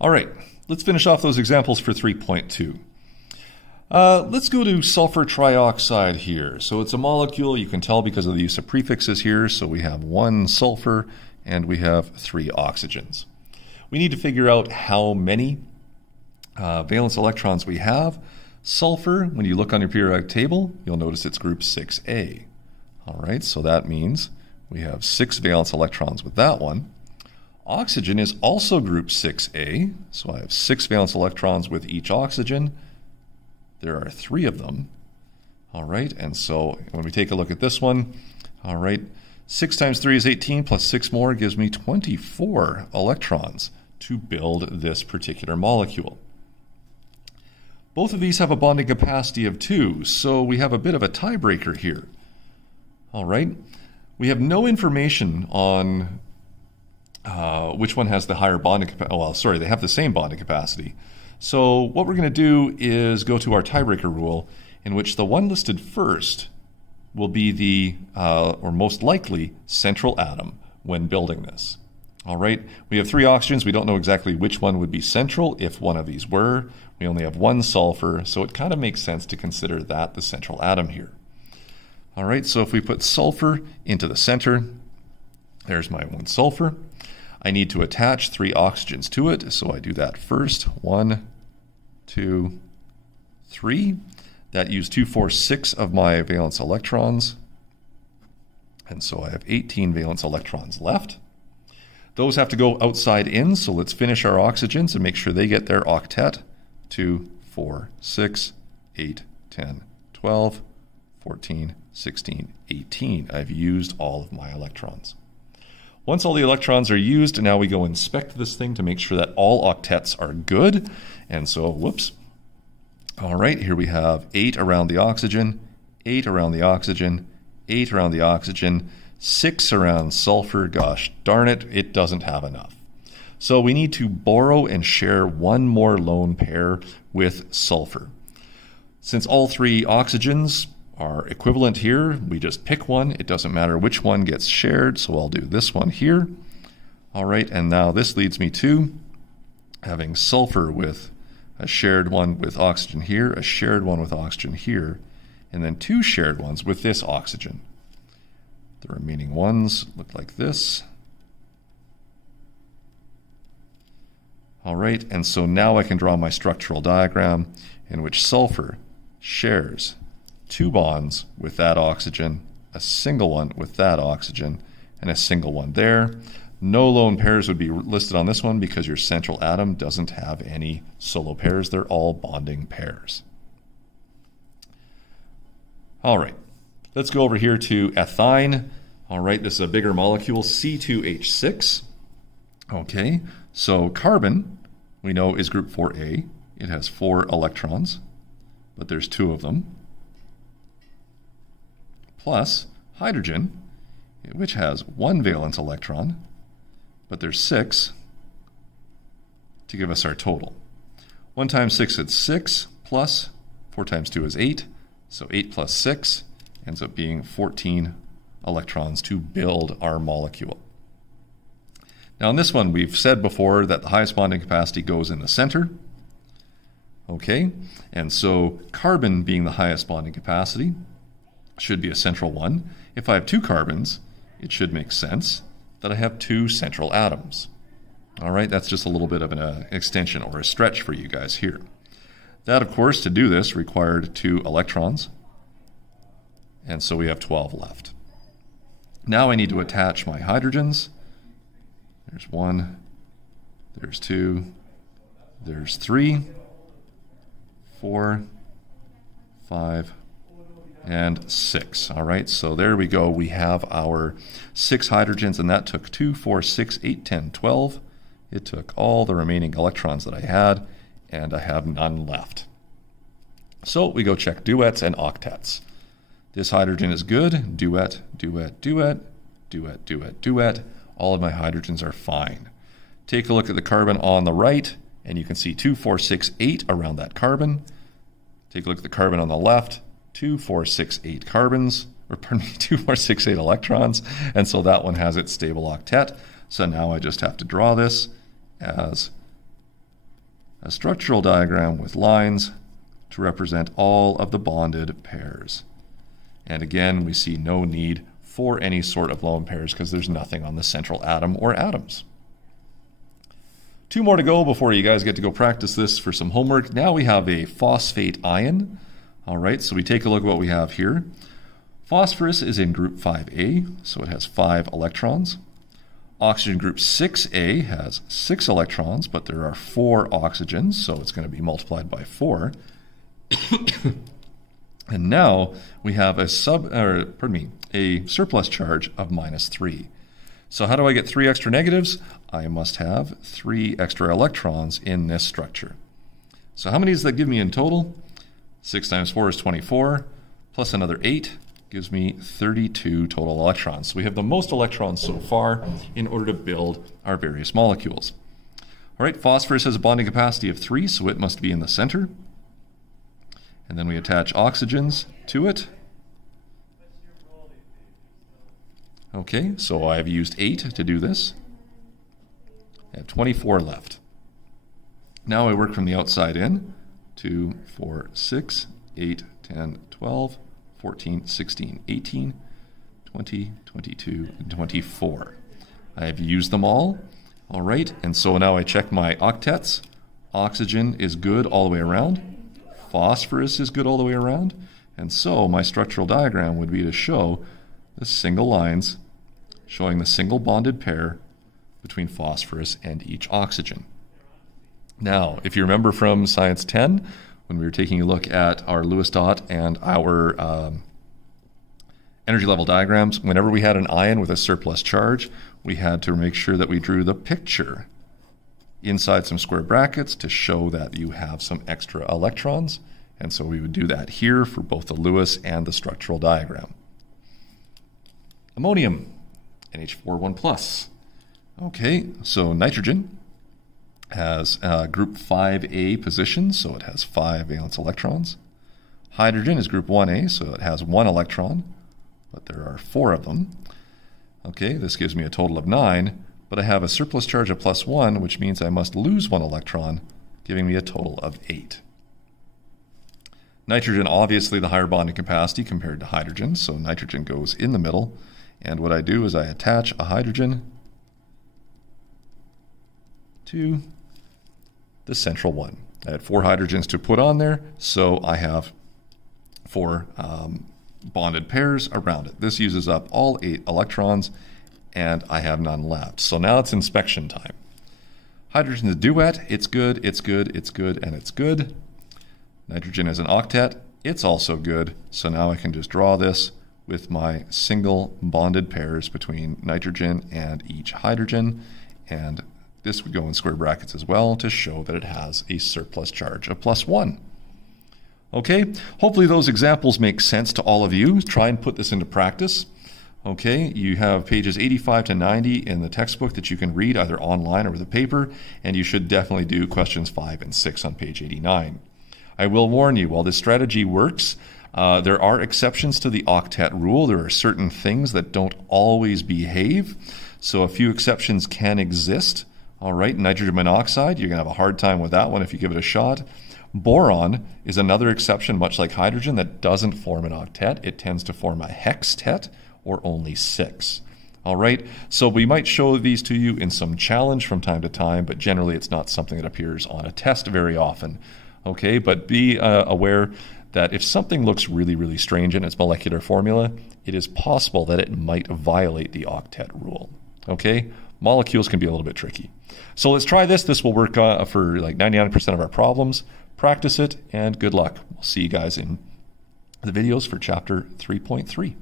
All right, let's finish off those examples for 3.2. Let's go to sulfur trioxide here. So it's a molecule, you can tell because of the use of prefixes here. So we have 1 sulfur and we have 3 oxygens. We need to figure out how many valence electrons we have. Sulfur, when you look on your periodic table, you'll notice it's group 6A. All right, so that means we have 6 valence electrons with that one. Oxygen is also group 6A, so I have 6 valence electrons with each oxygen. There are 3 of them. All right, and so when we take a look at this one, all right, 6 times 3 is 18, plus 6 more gives me 24 electrons to build this particular molecule. Both of these have a bonding capacity of 2, so we have a bit of a tiebreaker here. All right, we have no information on which one has the higher bonding capacity. Well, sorry, they have the same bonding capacity. So what we're going to do is go to our tiebreaker rule, in which the one listed first will be the, or most likely, central atom when building this. All right, we have 3 oxygens. We don't know exactly which one would be central if one of these were. We only have 1 sulfur, so it kind of makes sense to consider that the central atom here. All right, so if we put sulfur into the center, there's my 1 sulfur. I need to attach 3 oxygens to it, so I do that first. 1, 2, 3. That used 2, 4, 6 of my valence electrons. And so I have 18 valence electrons left. Those have to go outside in, so let's finish our oxygens and make sure they get their octet. 2, 4, 6, 8, 10, 12, 14, 16, 18. I've used all of my electrons. Once all the electrons are used, now we go inspect this thing to make sure that all octets are good. And so, whoops. All right, here we have 8 around the oxygen, 8 around the oxygen, 8 around the oxygen, 6 around sulfur. Gosh darn it, it doesn't have enough. So we need to borrow and share 1 more lone pair with sulfur. Since all 3 oxygens are equivalent here, we just pick one. It doesn't matter which one gets shared, so I'll do this one here. All right, and now this leads me to having sulfur with a shared one with oxygen here, a shared one with oxygen here, and then 2 shared ones with this oxygen. The remaining ones look like this. All right, and so now I can draw my structural diagram in which sulfur shares 2 bonds with that oxygen, a single one with that oxygen, and a single one there. No lone pairs would be listed on this one because your central atom doesn't have any solo pairs. They're all bonding pairs. All right, let's go over here to ethyne. All right, this is a bigger molecule, C2H6. Okay, so carbon, we know, is group 4A. It has 4 electrons, but there's 2 of them. Plus hydrogen, which has 1 valence electron, but there's 6 to give us our total. 1 times 6 is 6, plus 4 times 2 is 8, so 8 plus 6 ends up being 14 electrons to build our molecule. Now in this one, we've said before that the highest bonding capacity goes in the center. Okay, and so carbon being the highest bonding capacity should be a central one. If I have 2 carbons, it should make sense that I have 2 central atoms. All right, that's just a little bit of an extension or a stretch for you guys here. That, of course, to do this required 2 electrons, and so we have 12 left. Now I need to attach my hydrogens. There's 1, there's 2, there's 3, 4, 5, and 6. All right, so there we go. We have our 6 hydrogens, and that took 2, 4, 6, 8, 10, 12. It took all the remaining electrons that I had, and I have none left. So we go check duets and octets. This hydrogen is good. Duet, duet, duet, duet, duet, duet. All of my hydrogens are fine. Take a look at the carbon on the right, and you can see 2, 4, 6, 8 around that carbon. Take a look at the carbon on the left, 2, 4, 6, 8 carbons, or pardon me, 2, 4, 6, 8 electrons, and so that one has its stable octet. So now I just have to draw this as a structural diagram with lines to represent all of the bonded pairs. And again, we see no need for any sort of lone pairs because there's nothing on the central atom or atoms. 2 more to go before you guys get to go practice this for some homework. Now we have a phosphate ion. All right, so we take a look at what we have here. Phosphorus is in group 5A, so it has 5 electrons. Oxygen group 6A has 6 electrons, but there are 4 oxygens, so it's going to be multiplied by 4. And now we have a surplus charge of -3. So how do I get 3 extra negatives? I must have 3 extra electrons in this structure. So how many does that give me in total? 6 times 4 is 24, plus another 8 gives me 32 total electrons. So we have the most electrons so far in order to build our various molecules. All right, phosphorus has a bonding capacity of 3, so it must be in the center. And then we attach oxygens to it. Okay, so I've used 8 to do this. I have 24 left. Now I work from the outside in. 2, 4, 6, 8, 10, 12, 14, 16, 18, 20, 22, and 24. I have used them all. All right, and so now I check my octets. Oxygen is good all the way around. Phosphorus is good all the way around. And so my structural diagram would be to show the single lines showing the single bonded pair between phosphorus and each oxygen. Now, if you remember from Science 10, when we were taking a look at our Lewis dot and our energy level diagrams, whenever we had an ion with a surplus charge, we had to make sure that we drew the picture inside some square brackets to show that you have some extra electrons. And so we would do that here for both the Lewis and the structural diagram. Ammonium, NH4 1+. Okay, so nitrogen has group 5A position, so it has 5 valence electrons. Hydrogen is group 1A, so it has 1 electron, but there are 4 of them. Okay, this gives me a total of 9, but I have a surplus charge of +1, which means I must lose 1 electron, giving me a total of 8. Nitrogen, obviously the higher bonding capacity compared to hydrogen, so nitrogen goes in the middle, and what I do is I attach a hydrogen to the central one. I had 4 hydrogens to put on there, so I have 4 bonded pairs around it. This uses up all 8 electrons, and I have none left. So now it's inspection time. Hydrogen is a duet. It's good, it's good, it's good, and it's good. Nitrogen is an octet. It's also good. So now I can just draw this with my single bonded pairs between nitrogen and each hydrogen, and this would go in square brackets as well to show that it has a surplus charge of +1. Okay, hopefully those examples make sense to all of you. Try and put this into practice. Okay, you have pages 85 to 90 in the textbook that you can read either online or with a paper, and you should definitely do questions 5 and 6 on page 89. I will warn you, while this strategy works, there are exceptions to the octet rule. There are certain things that don't always behave, so a few exceptions can exist. All right, nitrogen monoxide, you're going to have a hard time with that one if you give it a shot. Boron is another exception, much like hydrogen, that doesn't form an octet. It tends to form a hextet, or only 6. All right, so we might show these to you in some challenge from time to time, but generally it's not something that appears on a test very often. Okay, but be aware that if something looks really, really strange in its molecular formula, it is possible that it might violate the octet rule. Okay, molecules can be a little bit tricky. So let's try this. This will work for like 99% of our problems. Practice it, and good luck. We'll see you guys in the videos for chapter 3.3.